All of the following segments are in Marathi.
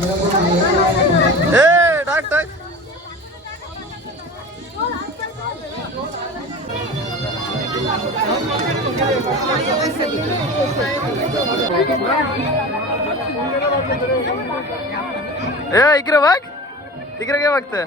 ए टाक टाक. ए इकडे बघ, तिकडे काय बघतंय.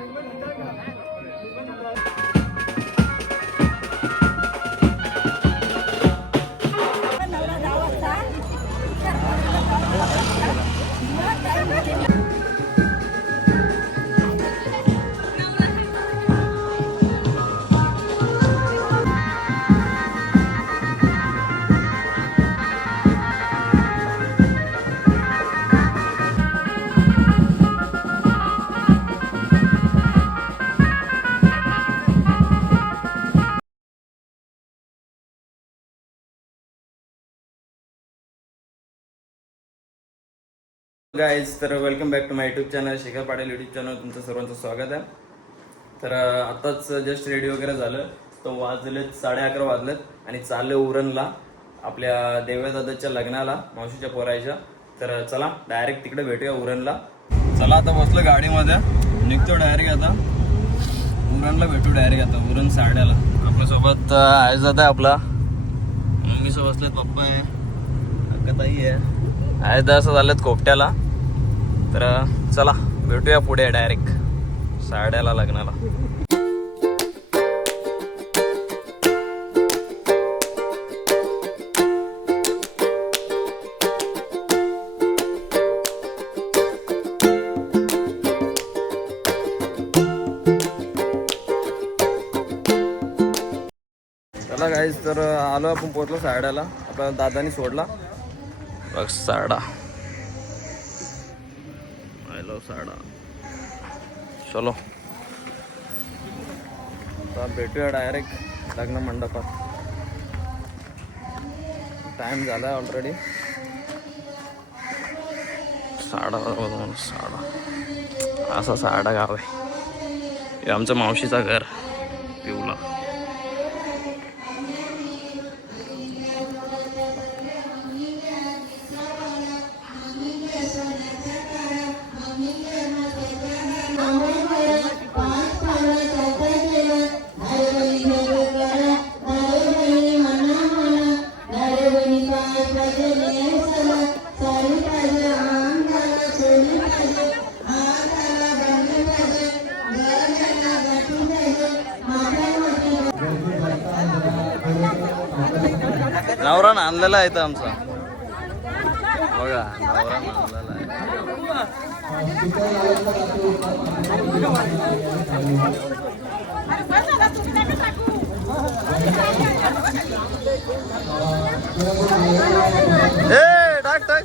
गाईज, तर welcome back to my YouTube channel Shekhar Patil YouTube channel. तुमचं सर्वांचं स्वागत आहे. तर आताच जस्ट रेडी वगैरे झालं, तर वाजलेत 11:30 वाजलेत आणि चालले उरणला आपल्या देवदादाच्या लग्नाला, मावशीच्या पोरायच्या. तर चला डायरेक्ट तिकडे भेटूया उरणला. चला आता बसलो गाडीमध्ये, निघतो डायरेक्ट आता उरणला भेटू. डायरेक्ट आता उरण 11:30ला. आपल्यासोबत आयजात आहे आपला, मम्मी सोबत बसलेत, पप्पा आहे, अक्काताई आहे, आयदा असं झालेत कोकट्याला. तर चला भेटूया पुढे डायरेक्ट 11:30ला लग्नाला. चला गाईज, तर आलो आपण, पोहोचलो 11:30ला. आपल्या दादानी सोडला बघ 11:30. चलो आता भेटूया डायरेक्ट लग्न मंडपात. टाइम झालाय ऑलरेडी 11:30. असा 11:30 गाव आहे. हे आमचं मावशीचा घर पिवला. नवरा आणलेला आहे तर आमचा बघा, नवरा आणलेला आहे. ए टाक टाक.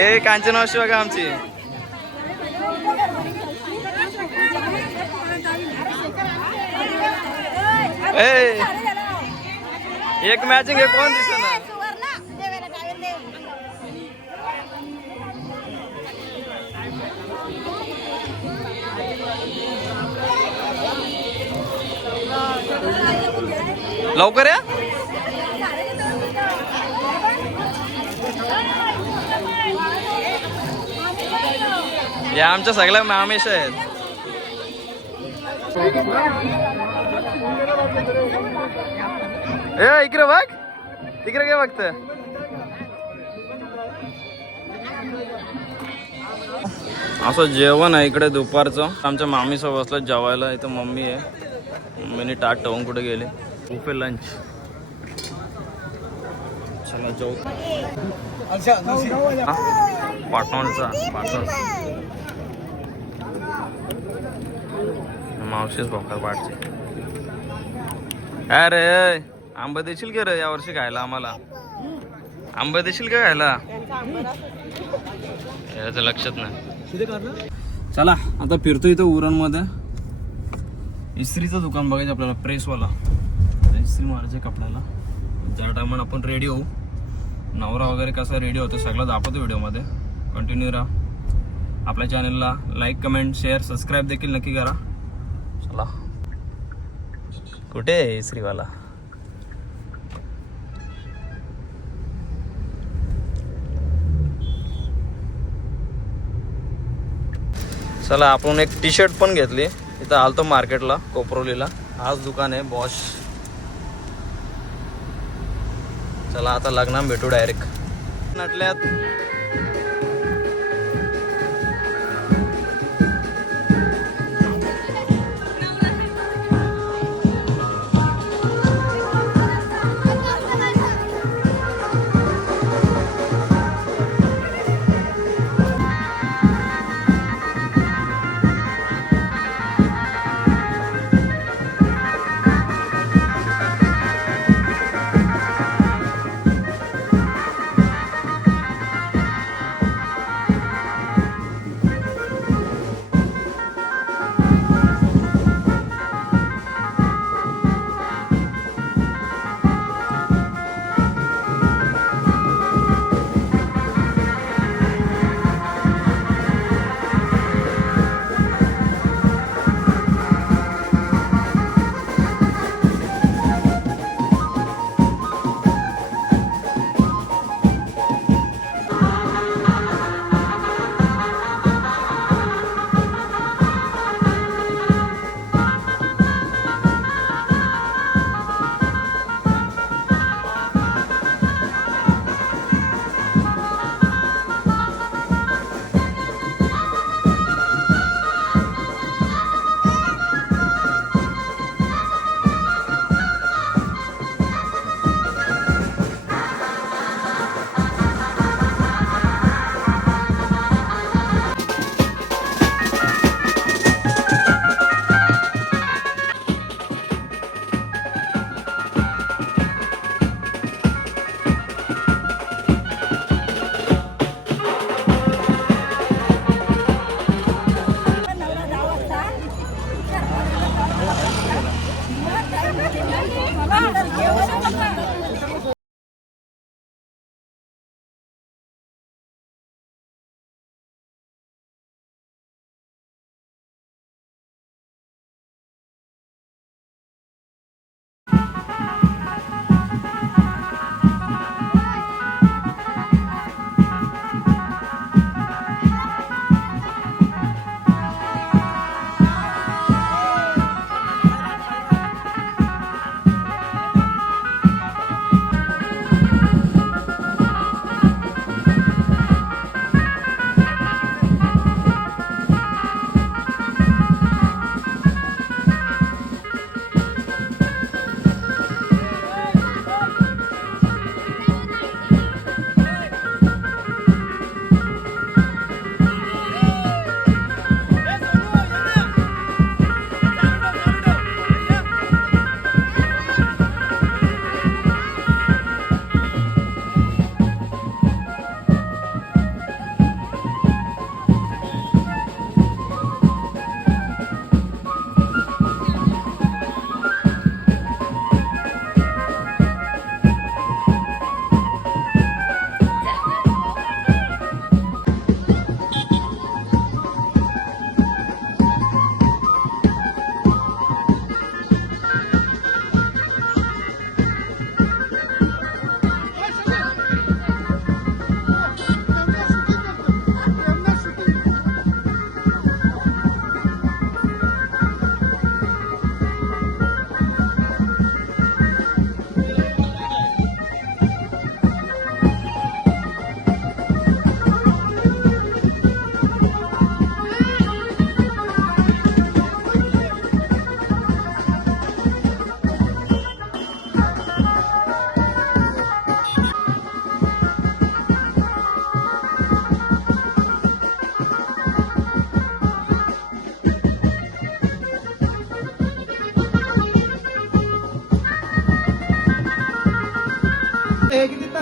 ए कांचन मावशी बघा आमची. ए एक मॅचिंग आहे, कोण दिसेना. लवकर या. या आमच्या सगळ्या मामेश आहेत. ए इकडे बघ, तिकडे काय बघतंय. असं जेवण आहे इकडे दुपारचं. आमच्या मामीसोबत बसलं जेवायला. इथं मम्मी आहे, मम्मीने ताट ठेवून कुठे गेले. Buffet lunch. चला जाऊ. पाटणचा पाटण मावशीच भोकर पाटचे. अरे आंबा देशील का रे यावर्षी खायला आम्हाला? आंबा देशील का खायला? याचं लक्षात नाही. चला आता फिरतो इथं उरणमध्ये. इस्त्रीचं दुकान बघायचं आपल्याला, प्रेसवाला. इस्त्री मारायचे कपड्याला. ज्या टायमाला आपण रेडी होऊ, नवरा वगैरे कसा रेडी होतो सगळं दाखवतो व्हिडिओमध्ये. कंटिन्यू राहा. आपल्या चॅनलला लाईक, कमेंट, शेअर, सबस्क्राईब देखील नक्की करा. चला कुठे आहे इस्त्रीवाला? चला आपण एक टी शर्ट पण घेतली. इथं आलतो मार्केटला कोपरोलीला. आज दुकान आहे बॉश. चला आता लग्नात भेटू डायरेक्ट. नटल्यात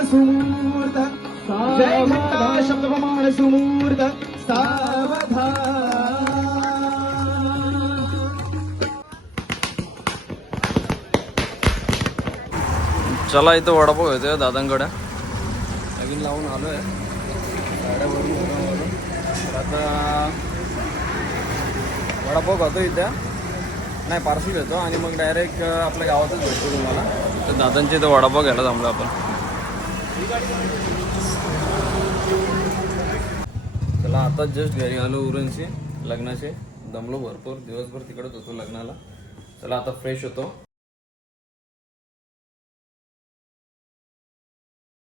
सुमूर्त जय घंटा शब्द प्रमाण सुमूर्त सावधान. चला इथं वडापाव येतोय दादांकडे. नवीन लावून आलोय गाड्यावरून दुकानावरून. तर आता वडापाव खातो इथं, नाही पार्सल घेतो आणि मग डायरेक्ट आपल्या गावातच भेटतो तुम्हाला. तर दादांच्या इथं वडापाव घ्यायला जमलो आपण. चला आता जस्ट घरी आलो उरणचे लग्नाचे. दमलो भरपूर, दिवसभर तिकडच होतो लग्नाला. चला आता फ्रेश होतो.